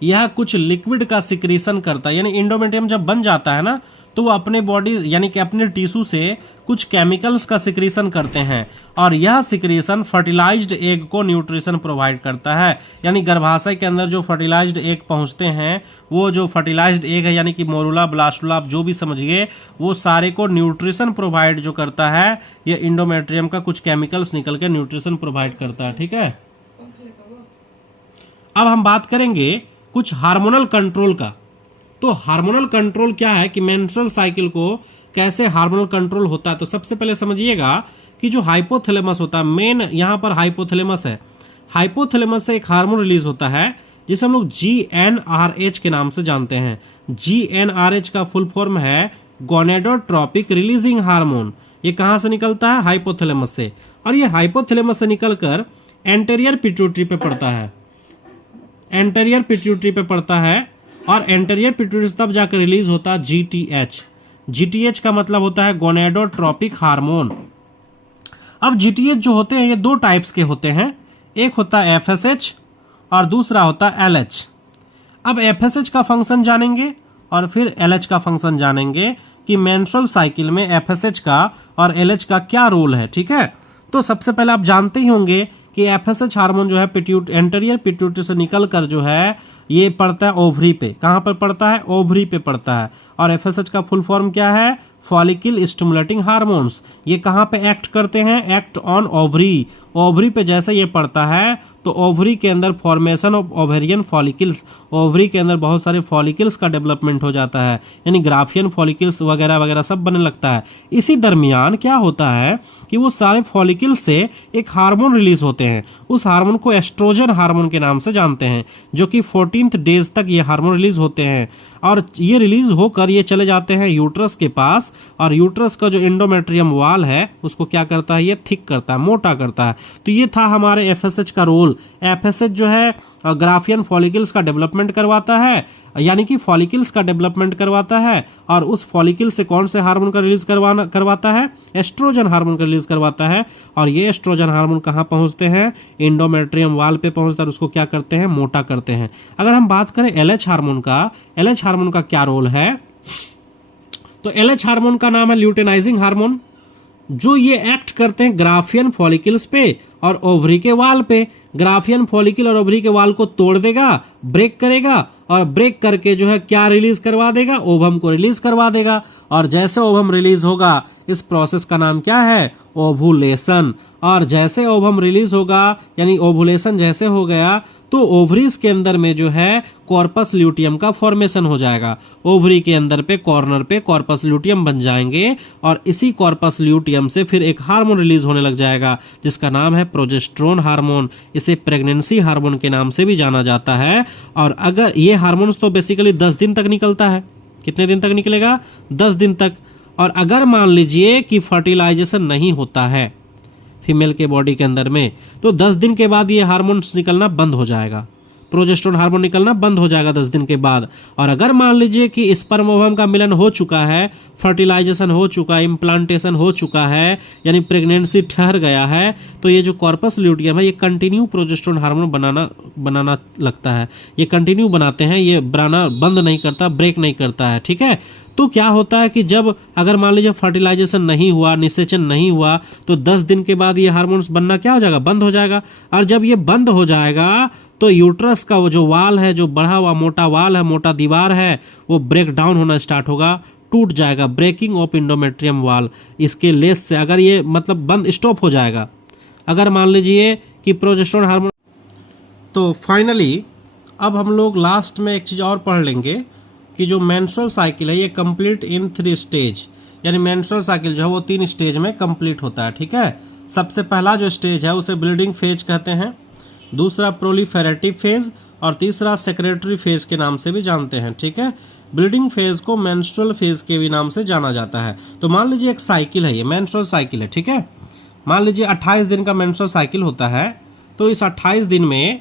यह कुछ लिक्विड का सिक्रीशन करता है। यानी इंडोमेट्रियम जब बन जाता है ना, तो वो अपने बॉडी यानी कि अपने टिश्यू से कुछ केमिकल्स का सिक्रीशन करते हैं, और यह सिक्रीशन फर्टिलाइज्ड एग को न्यूट्रिशन प्रोवाइड करता है। यानी गर्भाशय के अंदर जो फर्टिलाइज्ड एग पहुंचते हैं, वो जो फर्टिलाइज्ड एग है यानी कि मोरुला, ब्लास्टुला, आप जो भी समझिए, वो सारे को न्यूट्रिशन प्रोवाइड जो करता है, ये इंडोमेट्रियम का कुछ केमिकल्स निकल के न्यूट्रिशन प्रोवाइड करता है। ठीक है, अब हम बात करेंगे कुछ हार्मोनल कंट्रोल का। तो हार्मोनल कंट्रोल क्या है कि मेंस्ट्रुअल साइकिल को कैसे हार्मोनल कंट्रोल होता है। तो सबसे पहले समझिएगा कि जो हाइपोथैलेमस होता है, मेन यहाँ पर हाइपोथैलेमस है, हाइपोथैलेमस से एक हार्मोन रिलीज होता है जिसे हम लोग GnRH के नाम से जानते हैं। GnRH का फुल फॉर्म है गोनेडोट्रोपिक रिलीजिंग हार्मोन। ये कहाँ से निकलता है? हाइपोथैलेमस से, और ये हाइपोथैलेमस से निकलकर एंटेरियर पिट्यूटरी पे पड़ता है, एंटेरियर पिट्यूटरी पे पड़ता है, और एंटेरियर पिट्यूटरी तब जाकर रिलीज होता है GTH। GTH का मतलब होता है गोनेडोट्रोपिक हार्मोन। अब GTH जो होते हैं ये 2 टाइप्स के होते हैं, एक होता है FSH और दूसरा होता है LH। अब FSH का फंक्शन जानेंगे और फिर LH का फंक्शन जानेंगे कि मेंस्ट्रुअल साइकिल में FSH का और LH का क्या रोल है। ठीक है, तो सबसे पहले आप जानते ही होंगे कि FSH हार्मोन जो है एंटेरियर पिट्यूटरी से निकल कर जो है ये पड़ता है ओवरी पे। कहाँ पर पड़ता है? ओवरी पे पड़ता है। और एफएसएच का फुल फॉर्म क्या है? Follicle stimulating hormones. ये कहाँ पे एक्ट करते हैं? Act on ovary. ओवरी पे जैसे ये पड़ता है तो ओवरी के अंदर formation of ovarian follicles, ovary के अंदर बहुत सारे फॉलिकल्स का डेवलपमेंट हो जाता है, यानी ग्राफियन फॉलिकल्स वगैरह वगैरह सब बनने लगता है। इसी दरमियान क्या होता है कि वो सारे फॉलिकल्स से एक हार्मोन रिलीज होते हैं। उस हार्मोन को एस्ट्रोजन हार्मोन के नाम से जानते हैं, जो कि 14th डेज तक ये हार्मोन रिलीज होते हैं। और ये रिलीज होकर ये चले जाते हैं यूट्रस के पास, और यूट्रस का जो एंडोमेट्रियम वाल है उसको क्या करता है? ये थिक करता है, मोटा करता है। तो ये था हमारे एफएसएच का रोल। एफएसएच जो है ग्राफियन फॉलिकल्स का डेवलपमेंट करवाता है, यानी कि फॉलिकल्स का डेवलपमेंट करवाता है। और उस फॉलिकल से कौन से हार्मोन का रिलीज करवाता है? एस्ट्रोजन हार्मोन का रिलीज करवाता है। और ये एस्ट्रोजन हार्मोन कहाँ पहुँचते हैं? एंडोमेट्रियम वाल पे पहुँचता है, उसको क्या करते हैं? मोटा करते हैं। अगर हम बात करें एलएच हार्मोन का, एलएच हार्मोन का क्या रोल है? तो एलएच हार्मोन का नाम है ल्यूटेनाइजिंग हार्मोन, जो ये एक्ट करते हैं ग्राफियन फॉलिकल्स पे और ओवरी के वाल पे। ग्राफियन फॉलिकल और ओवरी के वाल को तोड़ देगा, ब्रेक करेगा, और ब्रेक करके जो है क्या रिलीज करवा देगा? ओवम को रिलीज करवा देगा। और जैसे ओवम रिलीज होगा, इस प्रोसेस का नाम क्या है? ओवुलेशन। और जैसे ओवम रिलीज होगा, यानी ओवुलेशन जैसे हो गया, तो ओवरीज के अंदर में जो है कॉर्पस ल्यूटियम का फॉर्मेशन हो जाएगा। ओवरी के अंदर पे कॉर्नर पे कॉर्पस ल्यूटियम बन जाएंगे, और इसी कॉर्पस ल्यूटियम से फिर एक हार्मोन रिलीज होने लग जाएगा, जिसका नाम है प्रोजेस्टेरोन हार्मोन। इसे प्रेगनेंसी हार्मोन के नाम से भी जाना जाता है। और अगर ये हार्मोन्स तो बेसिकली 10 दिन तक निकलता है। कितने दिन तक निकलेगा? 10 दिन तक। और अगर मान लीजिए कि फर्टिलाइजेशन नहीं होता है फीमेल के बॉडी के अंदर में, तो 10 दिन के बाद ये हार्मोन्स निकलना बंद हो जाएगा, प्रोजेस्टेरोन हार्मोन निकलना बंद हो जाएगा 10 दिन के बाद। और अगर मान लीजिए कि स्पर्म ओवम का मिलन हो चुका है, फर्टिलाइजेशन हो चुका है, इम्प्लांटेशन हो चुका है, यानी प्रेगनेंसी ठहर गया है, तो ये जो कॉर्पस ल्यूटियम है ये कंटिन्यू प्रोजेस्टेरोन हार्मोन बनाना लगता है। ये कंटिन्यू बनाते हैं, ये बनाना बंद नहीं करता, ब्रेक नहीं करता है। ठीक है। तो क्या होता है कि जब अगर मान लीजिए फर्टिलाइजेशन नहीं हुआ, निषेचन नहीं हुआ, तो 10 दिन के बाद ये हार्मोन्स बनना क्या हो जाएगा? बंद हो जाएगा। और जब ये बंद हो जाएगा तो यूट्रस का वो जो वाल है, जो बढ़ा हुआ मोटा वाल है, मोटा दीवार है, वो ब्रेक डाउन होना स्टार्ट होगा, टूट जाएगा। ब्रेकिंग ऑफ इंडोमेट्रियम वाल, इसके लेस से अगर ये मतलब बंद स्टॉप हो जाएगा, अगर मान लीजिए कि प्रोजेस्टेरोन हार्मोन। तो फाइनली अब हम लोग लास्ट में एक चीज़ और पढ़ लेंगे कि जो मेंस्ट्रुअल साइकिल है ये कंप्लीट इन 3 स्टेज, यानी मेंस्ट्रुअल साइकिल जो है वो 3 स्टेज में कंप्लीट होता है। ठीक है। सबसे पहला जो स्टेज है उसे ब्लीडिंग फेज कहते हैं, दूसरा प्रोलिफेरेटिव फेज, और तीसरा सेक्रेटरी फेज के नाम से भी जानते हैं। ठीक है। ब्लीडिंग फेज को मेंस्ट्रुअल फेज के भी नाम से जाना जाता है। तो मान लीजिए एक साइकिल है, ये मेंस्ट्रुअल साइकिल है। ठीक है। मान लीजिए 28 दिन का मेंस्ट्रुअल साइकिल होता है। तो इस 28 दिन में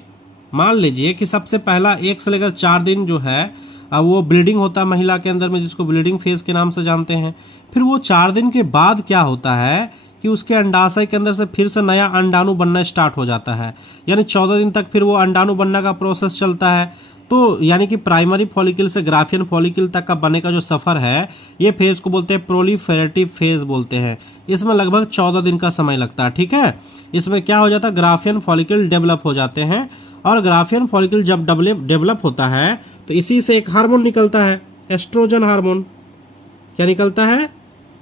मान लीजिए कि सबसे पहला 1 से लेकर 4 दिन जो है वो ब्लीडिंग होता है महिला के अंदर में, जिसको ब्लीडिंग फेज के नाम से जानते हैं। फिर वो 4 दिन के बाद क्या होता है कि उसके अंडाशय के अंदर से फिर से नया अंडाणु बनना स्टार्ट हो जाता है, यानी 14 दिन तक फिर वो अंडाणु बनने का प्रोसेस चलता है। तो यानी कि प्राइमरी फॉलिकल से ग्राफियन फॉलिकल तक का बनने का जो सफ़र है, ये फेज को बोलते हैं प्रोलिफेरेटिव फेज बोलते हैं। इसमें लगभग 14 दिन का समय लगता है। ठीक है। इसमें क्या हो जाता है? ग्राफियन फॉलिकल डेवलप हो जाते हैं, और ग्राफियन फॉलिकल जब डेवलप होता है तो इसी से एक हार्मोन निकलता है, एस्ट्रोजन हार्मोन। क्या निकलता है?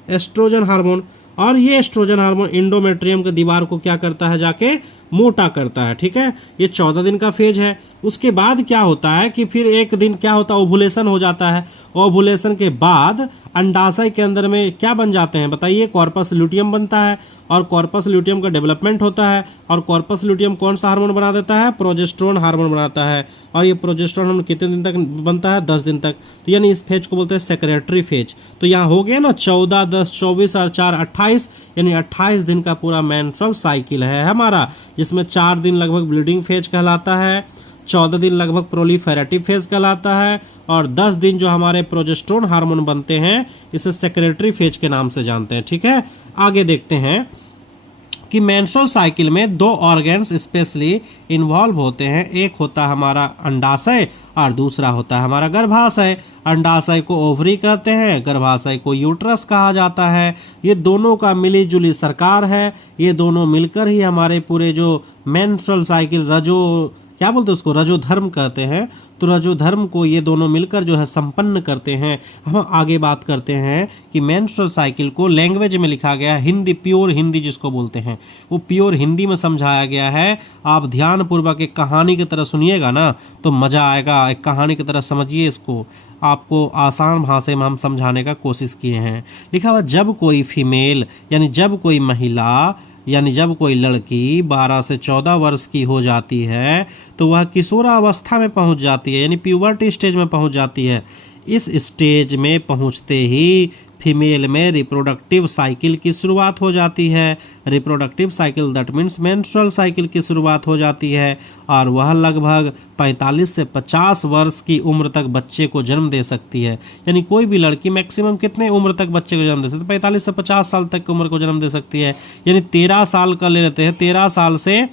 Estrogen hormone. और ये एस्ट्रोजन हार्मोन इंडोमेट्रियम की दीवार को क्या करता है? जाके मोटा करता है। ठीक है। ये 14 दिन का फेज है। उसके बाद क्या होता है कि फिर एक दिन क्या होता है? ओवुलेशन हो जाता है। ओवुलेशन के बाद अंडाशय के अंदर में क्या बन जाते हैं बताइए? कॉर्पस ल्यूटियम बनता है, और कॉर्पस ल्यूटियम का डेवलपमेंट होता है। और कॉर्पस ल्यूटियम कौन सा हार्मोन बना देता है? प्रोजेस्टेरोन हार्मोन बनाता है। और ये प्रोजेस्टेरोन हार्मोन कितने दिन तक बनता है? 10 दिन तक। तो यानी इस फेज को बोलते हैं सेक्रेटरी फेज। तो यहाँ हो गया ना 14, 10, 24 और 4, 28, यानी 28 दिन का पूरा मेंस्ट्रुअल साइकिल है हमारा, जिसमें 4 दिन लगभग ब्लीडिंग फेज कहलाता है, 14 दिन लगभग प्रोलिफेरेटिव फेज कहलाता है, और 10 दिन जो हमारे प्रोजेस्टेरोन हार्मोन बनते हैं इसे सेक्रेटरी फेज के नाम से जानते हैं। ठीक है। आगे देखते हैं कि मेंस्ट्रुअल साइकिल में 2 ऑर्गन्स स्पेशली इन्वॉल्व होते हैं। एक होता है हमारा अंडाशय और दूसरा होता है हमारा गर्भाशय। अंडाशय को ओवरी कहते हैं, गर्भाशय को यूट्रस कहा जाता है। ये दोनों का मिली जुली सरकार है। ये दोनों मिलकर ही हमारे पूरे जो मेंस्ट्रुअल साइकिल क्या बोलते हैं उसको, रजोधर्म कहते हैं। तो रजोधर्म को ये दोनों मिलकर जो है संपन्न करते हैं। हम आगे बात करते हैं कि मेंस्ट्रुअल साइकिल को लैंग्वेज में लिखा गया है, हिंदी, प्योर हिंदी जिसको बोलते हैं, वो प्योर हिंदी में समझाया गया है। आप ध्यानपूर्वक एक कहानी की तरह सुनिएगा ना तो मज़ा आएगा, एक कहानी की तरह समझिए इसको, आपको आसान भाषा में हम समझाने का कोशिश किए हैं। लिखा हुआ, जब कोई फीमेल यानी जब कोई महिला यानी जब कोई लड़की 12 से 14 वर्ष की हो जाती है तो वह किशोरावस्था में पहुंच जाती है, यानी प्यूबर्टी स्टेज में पहुंच जाती है। इस स्टेज में पहुंचते ही फीमेल में रिप्रोडक्टिव साइकिल की शुरुआत हो जाती है। Reproductive cycle that means menstrual cycle की शुरुआत हो जाती है और वह लगभग 45 से 50 वर्ष की उम्र तक बच्चे को जन्म दे सकती है। यानी कोई भी लड़की मैक्सिमम कितने उम्र तक बच्चे को जन्म दे सकती है, 45 से 50 साल तक की उम्र को जन्म दे सकती है। यानी 13 साल का ले लेते हैं, 13 साल से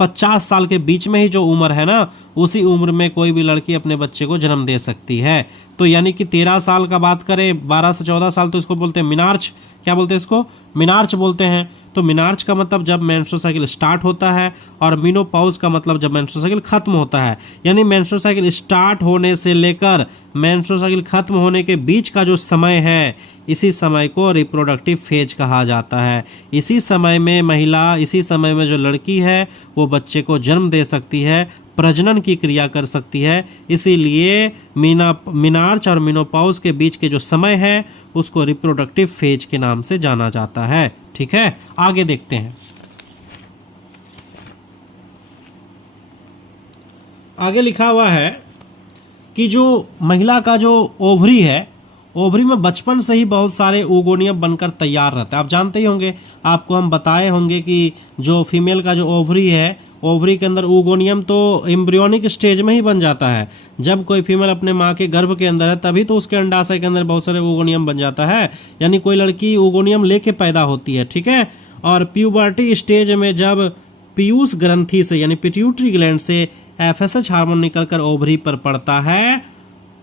50 साल के बीच में ही जो उम्र है ना, उसी उम्र में कोई भी लड़की अपने बच्चे को जन्म दे सकती है। तो यानी कि 13 साल का बात करें, 12 से 14 साल तो इसको बोलते हैं मिनार्च। क्या बोलते हैं इसको? मिनार्च बोलते हैं। तो मिनार्च का मतलब जब मेंस्ट्रुअल साइकिल स्टार्ट होता है और मेनोपॉज का मतलब जब मेंस्ट्रुअल साइकिल खत्म होता है। यानी मेंस्ट्रुअल साइकिल स्टार्ट होने से लेकर मेंस्ट्रुअल साइकिल खत्म होने के बीच का जो समय है, इसी समय को रिप्रोडक्टिव फेज कहा जाता है। इसी समय में महिला, इसी समय में जो लड़की है वो बच्चे को जन्म दे सकती है, प्रजनन की क्रिया कर सकती है। इसीलिए मिनार्च और मेनोपॉज के बीच के जो समय है उसको रिप्रोडक्टिव फेज के नाम से जाना जाता है। ठीक है, आगे देखते हैं। आगे लिखा हुआ है कि जो महिला का जो ओवरी है, ओवरी में बचपन से ही बहुत सारे ओगोनियम बनकर तैयार रहता है। आप जानते ही होंगे, आपको हम बताए होंगे कि जो फीमेल का जो ओवरी है, ओवरी के अंदर ओगोनियम तो एम्ब्रियोनिक स्टेज में ही बन जाता है। जब कोई फीमेल अपने माँ के गर्भ के अंदर है तभी तो उसके अंडाशय के अंदर बहुत सारे ओगोनियम बन जाता है। यानी कोई लड़की ओगोनियम लेके पैदा होती है। ठीक है, और प्यूबर्टी स्टेज में जब पीयूष ग्रंथि से यानी पिट्यूटरी ग्लैंड से एफएसएच हार्मोन निकलकर ओवरी पर पड़ता है,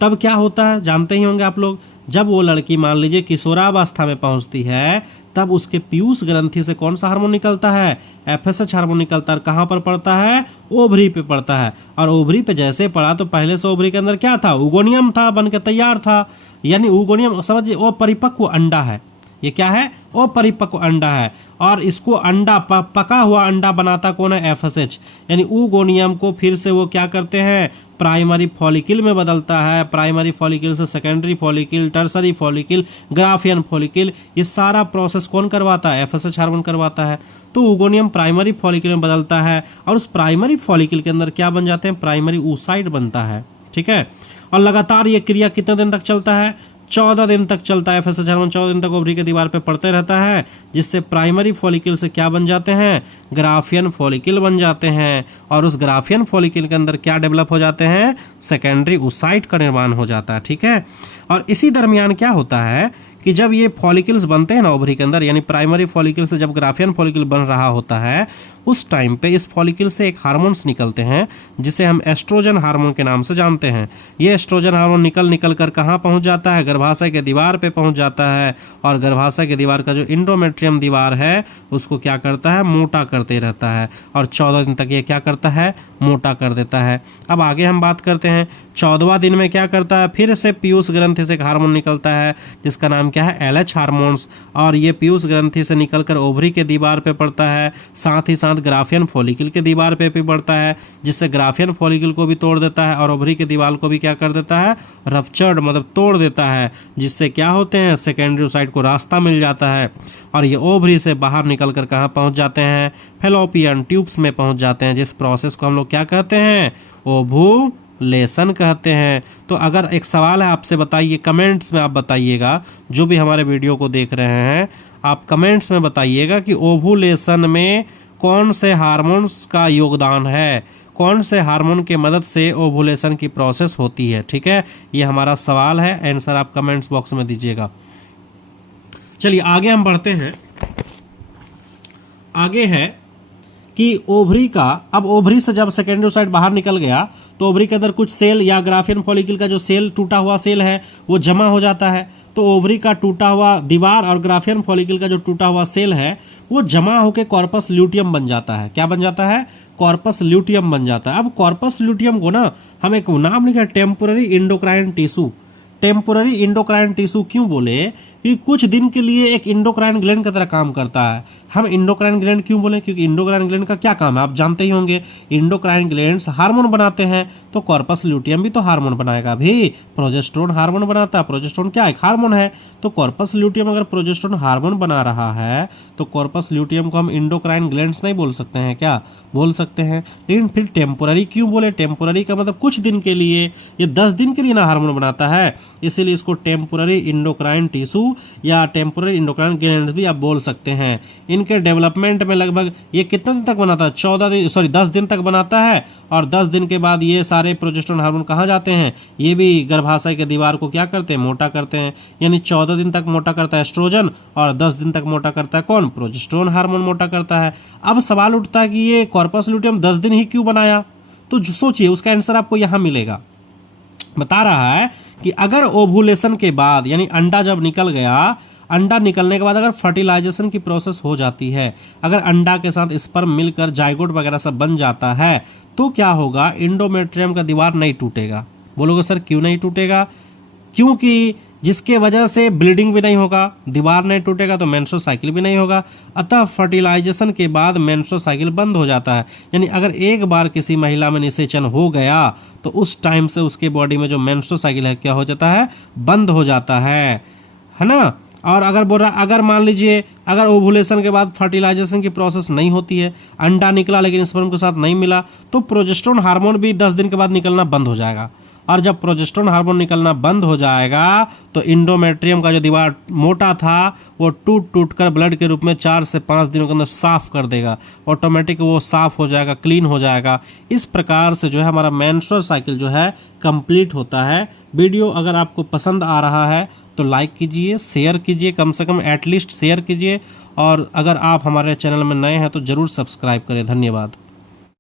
तब क्या होता है जानते ही होंगे आप लोग। जब वो लड़की मान लीजिए किशोरावस्था में पहुंचती है तब उसके पीयूष ग्रंथि से कौन सा हार्मोन निकलता है? एफएसएच हार्मोन निकलता है। कहाँ पर पड़ता है? ओवरी पे पड़ता है। और ओवरी पे जैसे पड़ा तो पहले से ओवरी के अंदर क्या था? ओगोनियम था, बन के तैयार था। यानी ओगोनियम समझिए वो परिपक्व अंडा है। ये क्या है? वो परिपक्व अंडा है। और इसको अंडा पका हुआ अंडा बनाता कौन है? एफएसएच। यानी ओगोनियम को फिर से वो क्या करते हैं? प्राइमरी फॉलिकल में बदलता है। प्राइमरी फॉलिकल से secondary follicle, tertiary follicle, Graafian follicle, ये सारा प्रोसेस कौन करवाता है? एफएसएच हार्मोन करवाता है। तो ओगोनियम प्राइमरी फॉलिकल में बदलता है और उस प्राइमरी फॉलिकल के अंदर क्या बन जाते हैं? प्राइमरी oocyte बनता है। ठीक है, और लगातार ये क्रिया कितने दिन तक चलता है? 14 दिन तक चलता है। एफएसएच हार्मोन 14 दिन तक ओवरी के दीवार पे पड़ते रहता है, जिससे प्राइमरी फॉलिकल से क्या बन जाते हैं? ग्राफियन फॉलिकल बन जाते हैं। और उस ग्राफियन फॉलिकल के अंदर क्या डेवलप हो जाते हैं? सेकेंडरी oocyte का निर्माण हो जाता है। ठीक है, और इसी दरमियान क्या होता है कि जब ये फॉलिकल्स बनते हैं ना ओवरी के अंदर, यानी प्राइमरी फॉलिकल से जब ग्राफियन फॉलिकल बन रहा होता है, उस टाइम पे इस फॉलिकल से एक हार्मोन्स निकलते हैं जिसे हम एस्ट्रोजन हार्मोन के नाम से जानते हैं। ये एस्ट्रोजन हार्मोन निकल कर कहाँ पहुँच जाता है? गर्भाशय के दीवार पे पहुँच जाता है। और गर्भाशय के दीवार का जो इंडोमेट्रियम दीवार है उसको क्या करता है? मोटा करते रहता है। और 14 दिन तक ये क्या करता है? मोटा कर देता है। अब आगे हम बात करते हैं 14वां दिन में क्या करता है? फिर से पीयूष ग्रंथि से एक हार्मोन निकलता है जिसका नाम क्या है? LH hormones. और ये पीयूष ग्रंथि से निकलकर ओवरी के दीवार पे पड़ता है, साथ ही साथ ग्राफियन फॉलिकल के दीवार पे भी पड़ता है, जिससे ग्राफियन फॉलिकल को भी तोड़ देता है और ओवरी के दीवार को भी क्या कर देता है? रप्चर्ड मतलब तोड़ देता है, जिससे क्या होते हैं? सेकेंडरी oocyte को रास्ता मिल जाता है और ये ओवरी से बाहर निकलकर कहाँ पहुँच जाते हैं? फेलोपियन ट्यूब्स में पहुँच जाते हैं, जिस प्रोसेस को हम लोग क्या कहते हैं? ओवुलेशन कहते हैं। तो अगर एक सवाल है आपसे, बताइए कमेंट्स में, आप बताइएगा, जो भी हमारे वीडियो को देख रहे हैं आप कमेंट्स में बताइएगा कि ओवुलेशन में कौन से हार्मोन्स का योगदान है, कौन से हार्मोन के मदद से ओवुलेशन की प्रोसेस होती है। ठीक है, ये हमारा सवाल है, आंसर आप कमेंट्स बॉक्स में दीजिएगा। चलिए आगे हम बढ़ते हैं। आगे है कि ओवरी का, अब ओवरी से जब सेकेंडरी oocyte बाहर निकल गया तो ओवरी के अंदर कुछ सेल या ग्राफियन फॉलिकल का जो सेल, टूटा हुआ सेल है, वो जमा हो जाता है। तो ओवरी का टूटा हुआ दीवार और ग्राफियन फॉलिकल का जो टूटा हुआ सेल है वो जमा होकर कॉर्पस ल्यूटियम बन जाता है। क्या बन जाता है? कॉर्पस ल्यूटियम बन जाता है। अब कॉर्पस ल्यूटियम को ना हम एक नाम लिखा है temporary endocrine tissue. Temporary endocrine tissue क्यों बोले? कि कुछ दिन के लिए एक इंडोक्राइन ग्लैंड की तरह काम करता है। हम इंडोक्राइन ग्लैंड क्यों बोले? क्योंकि इंडोक्राइन ग्लैंड का क्या काम है आप जानते ही होंगे। इंडोक्राइन ग्लैंड्स हार्मोन बनाते हैं, तो कॉर्पस ल्यूटियम भी तो हार्मोन बनाएगा भी। प्रोजेस्टेरोन हार्मोन बनाता है। प्रोजेस्टेरोन क्या है? हार्मोन है। तो कॉर्पस ल्यूटियम अगर प्रोजेस्टेरोन हार्मोन बना रहा है तो कॉर्पस ल्यूटियम को हम इंडोक्राइन ग्लैंड्स नहीं बोल सकते हैं क्या? बोल सकते हैं। लेकिन फिर टेम्पोररी क्यों बोले? टेम्पोररी का मतलब कुछ दिन के लिए, ये 10 दिन के लिए ना हार्मोन बनाता है, इसीलिए इसको टेम्पोररी इंडोक्राइन टिश्यू या टेम्पोररी इंडोक्राइन ग्लैंड्स भी आप बोल सकते हैं। इनके डेवलपमेंट में लगभग ये कितने दिन तक बनाता है? 10 दिन तक बनाता है। और 10 दिन के बाद ये सारे प्रोजेस्टेरोन हार्मोन कहाँ जाते हैं? ये भी गर्भाशय के दीवार को क्या करते हैं? मोटा करते हैं। यानी 14 दिन तक मोटा करता है एस्ट्रोजन और 10 दिन तक मोटा करता है कौन? प्रोजेस्टेरोन हार्मोन मोटा करता है। अब सवाल उठता है कि ये कॉर्पस ल्यूटियम 10 दिन ही क्यों बनाया? तो सोचिए, उसका आंसर आपको यहाँ मिलेगा। बता रहा है कि अगर ओवुलेशन के बाद यानी अंडा जब निकल गया, अंडा निकलने के बाद अगर फर्टिलाइजेशन की प्रोसेस हो जाती है, अगर अंडा के साथ स्पर्म मिलकर जाइगोट वगैरह सब बन जाता है, तो क्या होगा? इंडोमेट्रियम का दीवार नहीं टूटेगा। बोलोगे सर क्यों नहीं टूटेगा? क्योंकि जिसके वजह से ब्लीडिंग भी नहीं होगा, दीवार नहीं टूटेगा तो मेंस्ट्रुअल साइकिल भी नहीं होगा। अतः फर्टिलाइजेशन के बाद मेंस्ट्रुअल साइकिल बंद हो जाता है। यानी अगर एक बार किसी महिला में निषेचन हो गया तो उस टाइम से उसके बॉडी में जो मेंस्ट्रुअल साइकिल है क्या हो जाता है? बंद हो जाता है ना। और अगर बोल रहा, अगर मान लीजिए अगर ओवुलेशन के बाद फर्टिलाइजेशन की प्रोसेस नहीं होती है, अंडा निकला लेकिन स्पर्म के साथ नहीं मिला, तो प्रोजेस्टेरोन हार्मोन भी 10 दिन के बाद निकलना बंद हो जाएगा। और जब प्रोजेस्टेरोन हार्मोन निकलना बंद हो जाएगा तो इंडोमेट्रियम का जो दीवार मोटा था वो टूट टूट कर ब्लड के रूप में 4 से 5 दिनों के अंदर साफ कर देगा। ऑटोमेटिक वो साफ हो जाएगा, क्लीन हो जाएगा। इस प्रकार से जो है हमारा मेंस्ट्रुअल साइकिल जो है कंप्लीट होता है। वीडियो अगर आपको पसंद आ रहा है तो लाइक कीजिए, शेयर कीजिए, कम से कम एटलीस्ट शेयर कीजिए। और अगर आप हमारे चैनल में नए हैं तो ज़रूर सब्सक्राइब करें। धन्यवाद।